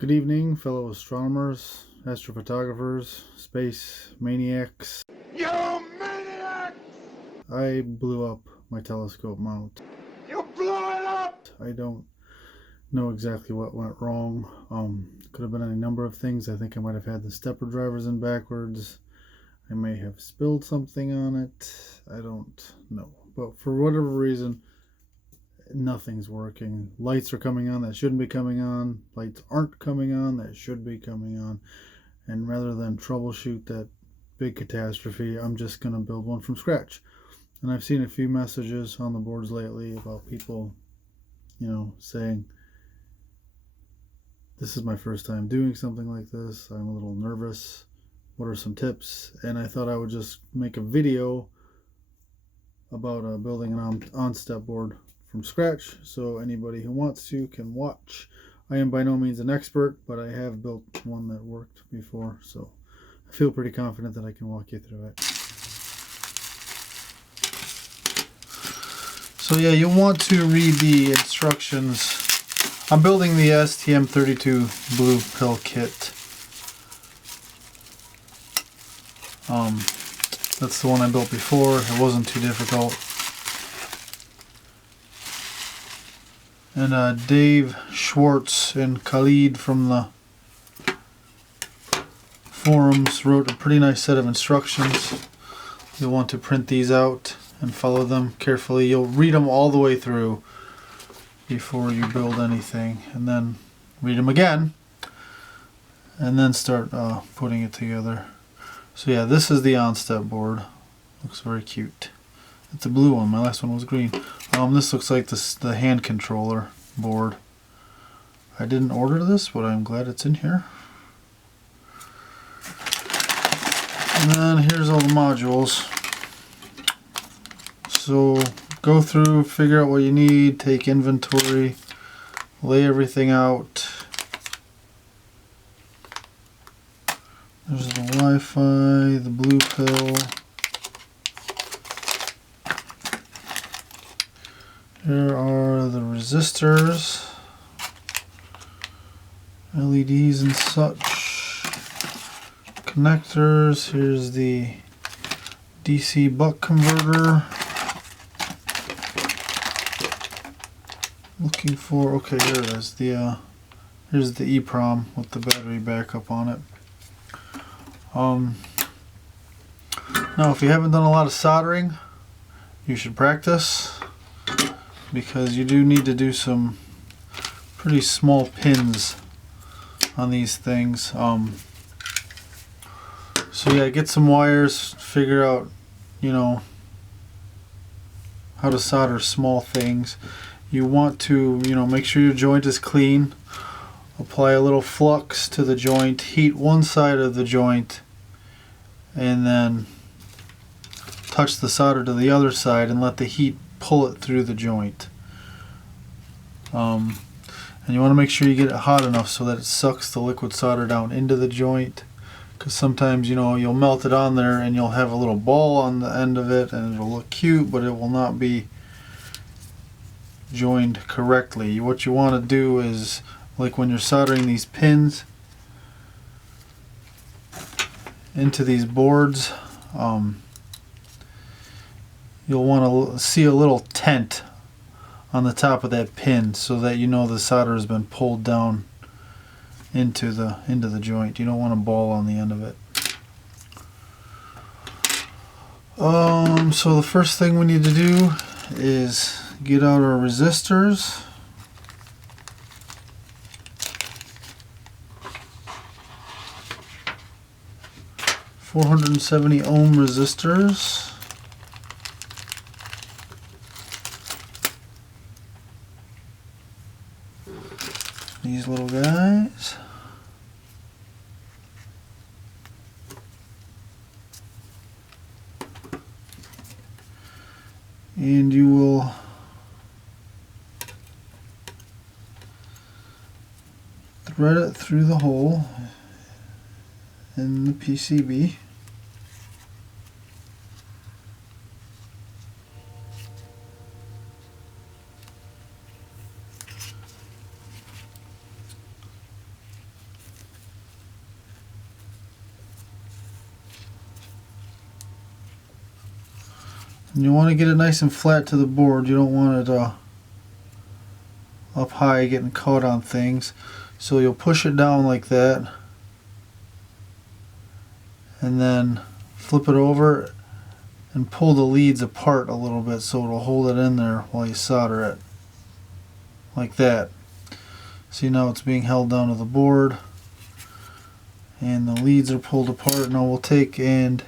Good evening, fellow astronomers, astrophotographers, space maniacs. You maniac! I blew up my telescope mount. You blew it up! I don't know exactly what went wrong. Could have been any number of things. I think I might have had the stepper drivers in backwards. I may have spilled something on it. I don't know. But for whatever reason, nothing's working. Lights are coming on that shouldn't be coming on. Lights aren't coming on that should be coming on. And rather than troubleshoot that big catastrophe, I'm just going to build one from scratch. And I've seen a few messages on the boards lately about people, saying, this is my first time doing something like this. I'm a little nervous. What are some tips? And I thought I would just make a video about building an Onstep board from scratch, so anybody who wants to can watch. I am by no means an expert, but I have built one that worked before, so I feel pretty confident that I can walk you through it. So yeah, you'll want to read the instructions. I'm building the STM32 blue pill kit. That's the one I built before. It wasn't too difficult. And Dave Schwartz and Khalid from the forums wrote a pretty nice set of instructions. You'll want to print these out and follow them carefully. You'll read them all the way through before you build anything, and then read them again, and then start putting it together. So yeah, this is the Onstep board. Looks very cute. It's a blue one. My last one was green. This looks like the hand controller board. I didn't order this, but I'm glad it's in here. And then here's all the modules. So go through, figure out what you need, take inventory, lay everything out. There's the Wi-Fi, the blue pill. Here are the resistors, LEDs and such, connectors. Here's the DC buck converter. Looking for, okay, here it is. Here's the EEPROM with the battery backup on it. Now, if you haven't done a lot of soldering, you should practice, because you do need to do some pretty small pins on these things. So yeah, get some wires, figure out, how to solder small things. You want to, make sure your joint is clean. Apply a little flux to the joint, heat one side of the joint, and then touch the solder to the other side and let the heat pull it through the joint. And you want to make sure you get it hot enough so that it sucks the liquid solder down into the joint, because sometimes you'll melt it on there and you'll have a little ball on the end of it and it'll look cute, but it will not be joined correctly. What you want to do is, like when you're soldering these pins into these boards, you'll want to see a little tent on the top of that pin so that the solder has been pulled down into the joint. You don't want a ball on the end of it. So the first thing we need to do is get out our resistors. .470 ohm resistors. These little guys. And you will thread it through the hole in the PCB. And you want to get it nice and flat to the board. You don't want it up high getting caught on things. So you'll push it down like that, and then flip it over and pull the leads apart a little bit so it'll hold it in there while you solder it. Like that. See, now it's being held down to the board and the leads are pulled apart. Now we'll take and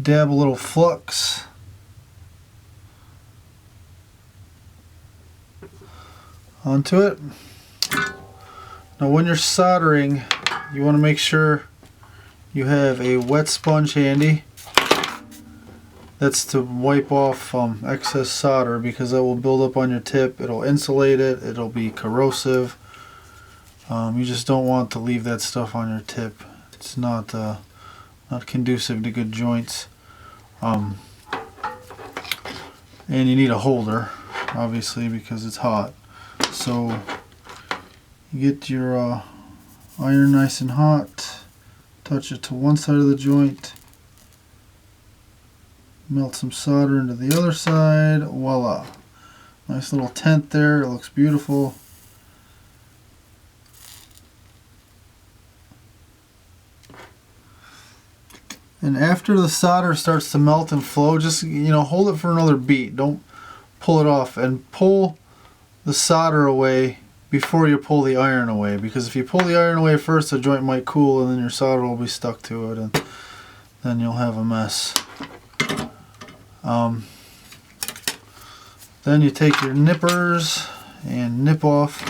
dab a little flux onto it. Now when you're soldering, you want to make sure you have a wet sponge handy. That's to wipe off excess solder, because that will build up on your tip. It'll insulate it, it'll be corrosive. You just don't want to leave that stuff on your tip. It's not conducive to good joints. And you need a holder, obviously, because it's hot. So you get your iron nice and hot, touch it to one side of the joint, melt some solder into the other side, voila. Nice little tent there, it looks beautiful. And after the solder starts to melt and flow, just hold it for another beat. Don't pull it off, and pull the solder away before you pull the iron away, because if you pull the iron away first, the joint might cool and then your solder will be stuck to it, and then you'll have a mess. Then you take your nippers and nip off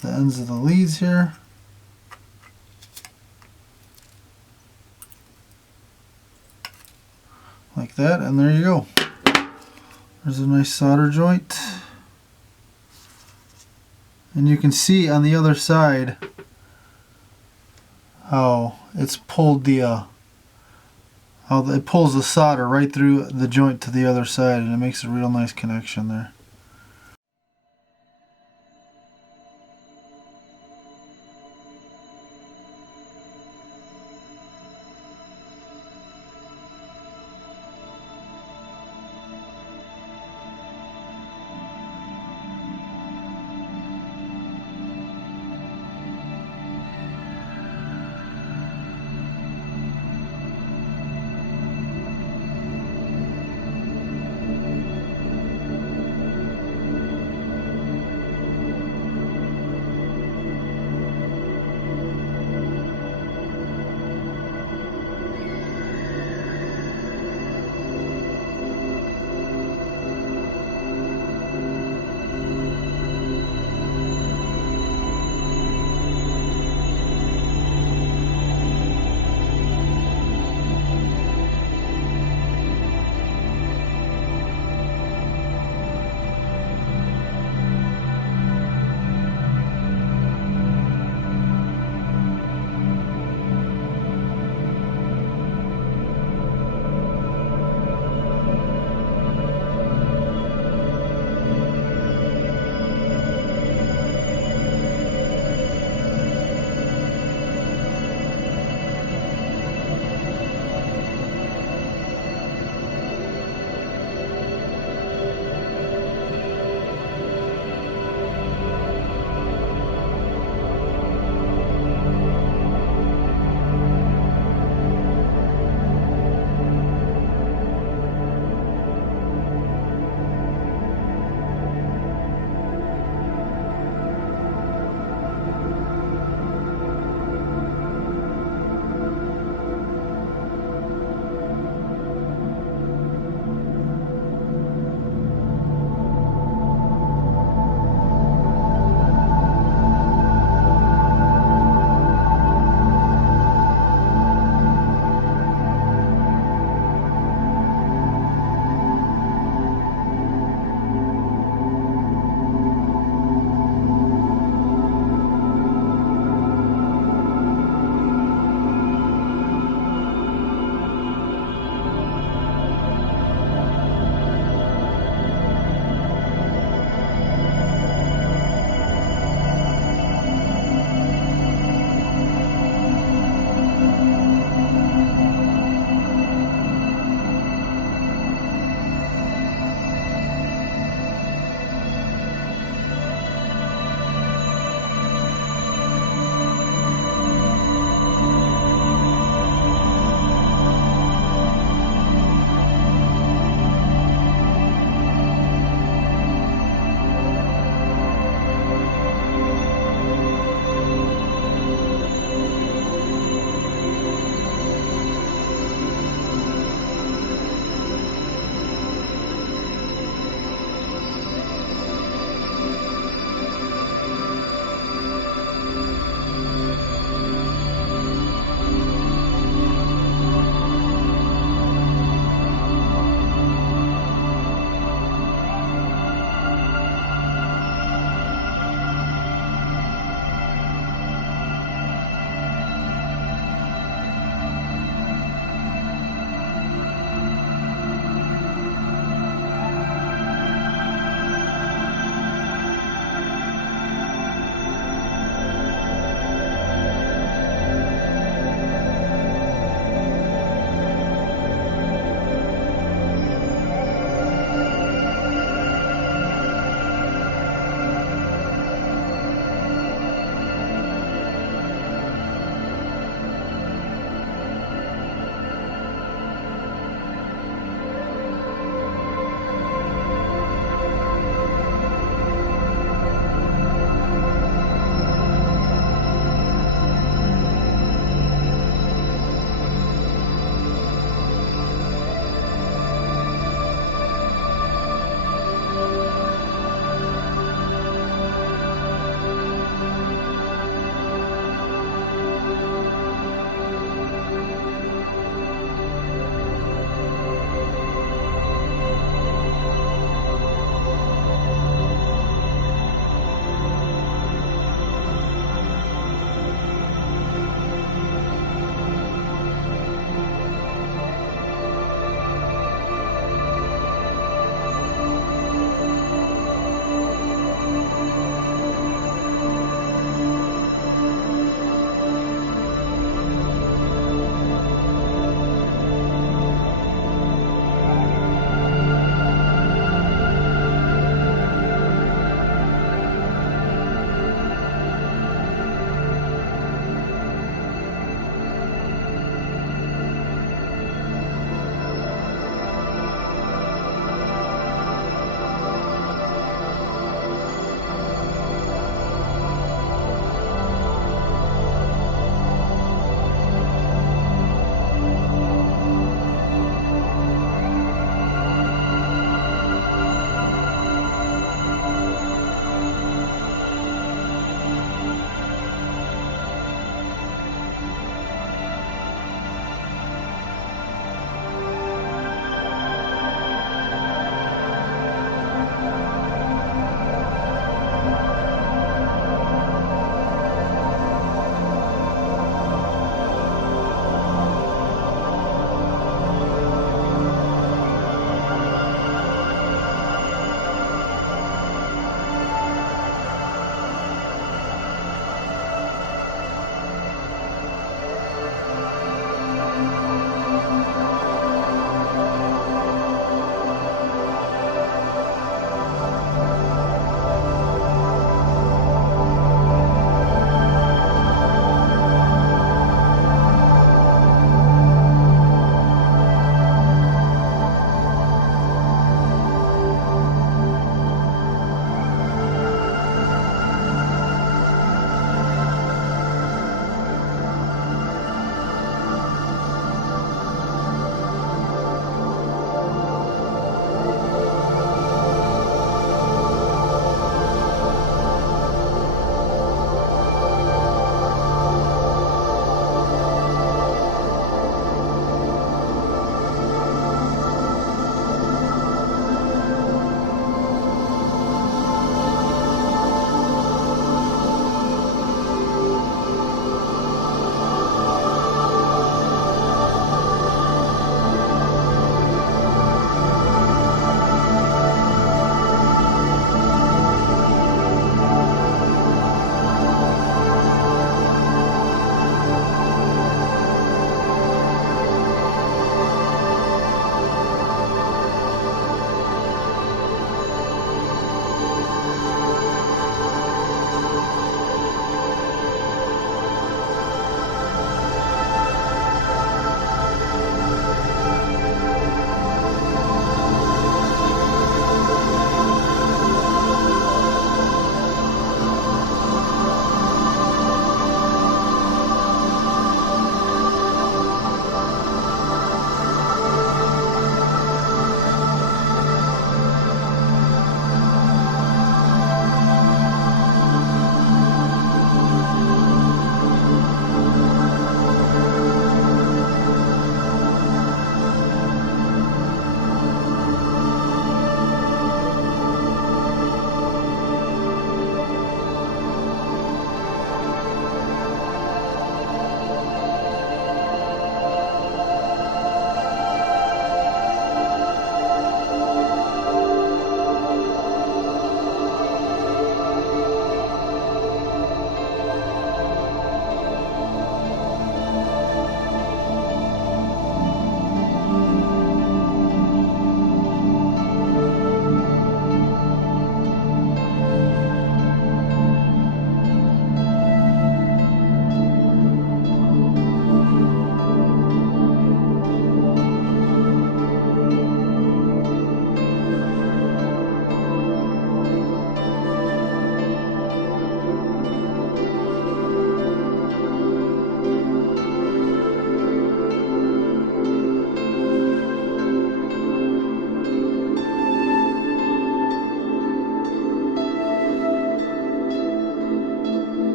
the ends of the leads here. Like that, and there you go. There's a nice solder joint. And you can see on the other side how it's pulled how it pulls the solder right through the joint to the other side, and it makes a real nice connection there.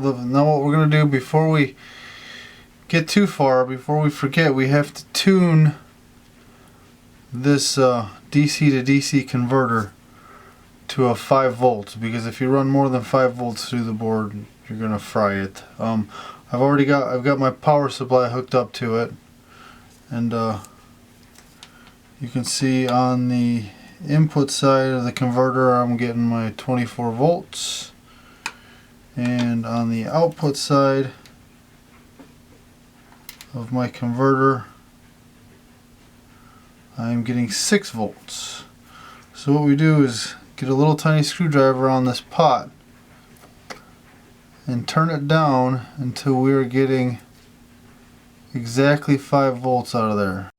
now what we're gonna do before we get too far, before we forget, we have to tune this DC to DC converter to a 5 volts, because if you run more than 5 volts through the board, you're gonna fry it. I've got my power supply hooked up to it, and you can see on the input side of the converter I'm getting my 24 volts, and on the output side of my converter I'm getting 6 volts. So what we do is get a little tiny screwdriver on this pot and turn it down until we're getting exactly 5 volts out of there.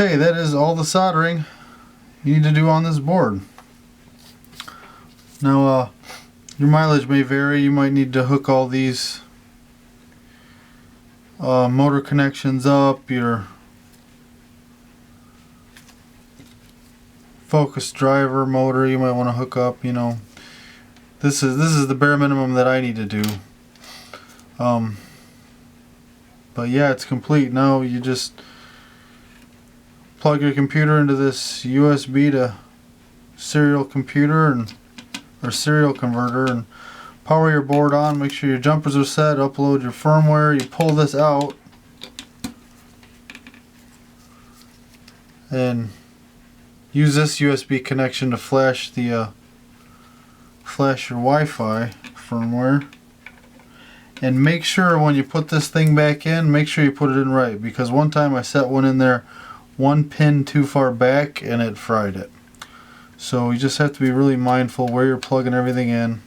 Okay, that is all the soldering you need to do on this board. Now, your mileage may vary. You might need to hook all these motor connections up, your focus driver motor you might want to hook up. You know, this is the bare minimum that I need to do. But yeah, it's complete. Now you just plug your computer into this USB to serial computer or serial converter and power your board on. Make sure your jumpers are set. Upload your firmware. You pull this out and use this USB connection to flash the flash your Wi-Fi firmware. And make sure when you put this thing back in, make sure you put it in right, because one time I set one in there one pin too far back and it fried it. So you just have to be really mindful where you're plugging everything in,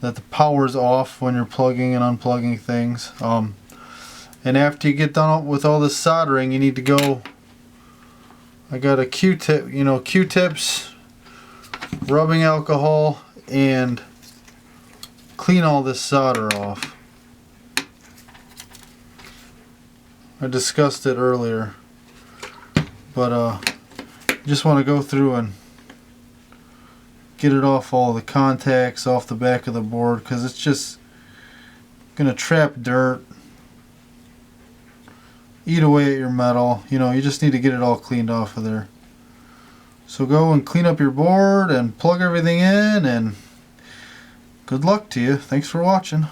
that the power's off when you're plugging and unplugging things. And after you get done with all this soldering, you need to go, I got a Q-tip, you know, Q-tips, rubbing alcohol, and clean all this solder off. I discussed it earlier, but you just want to go through and get it off all the contacts off the back of the board, because it's just gonna trap dirt, eat away at your metal. You know, you just need to get it all cleaned off of there. So go and clean up your board and plug everything in, and good luck to you. Thanks for watching.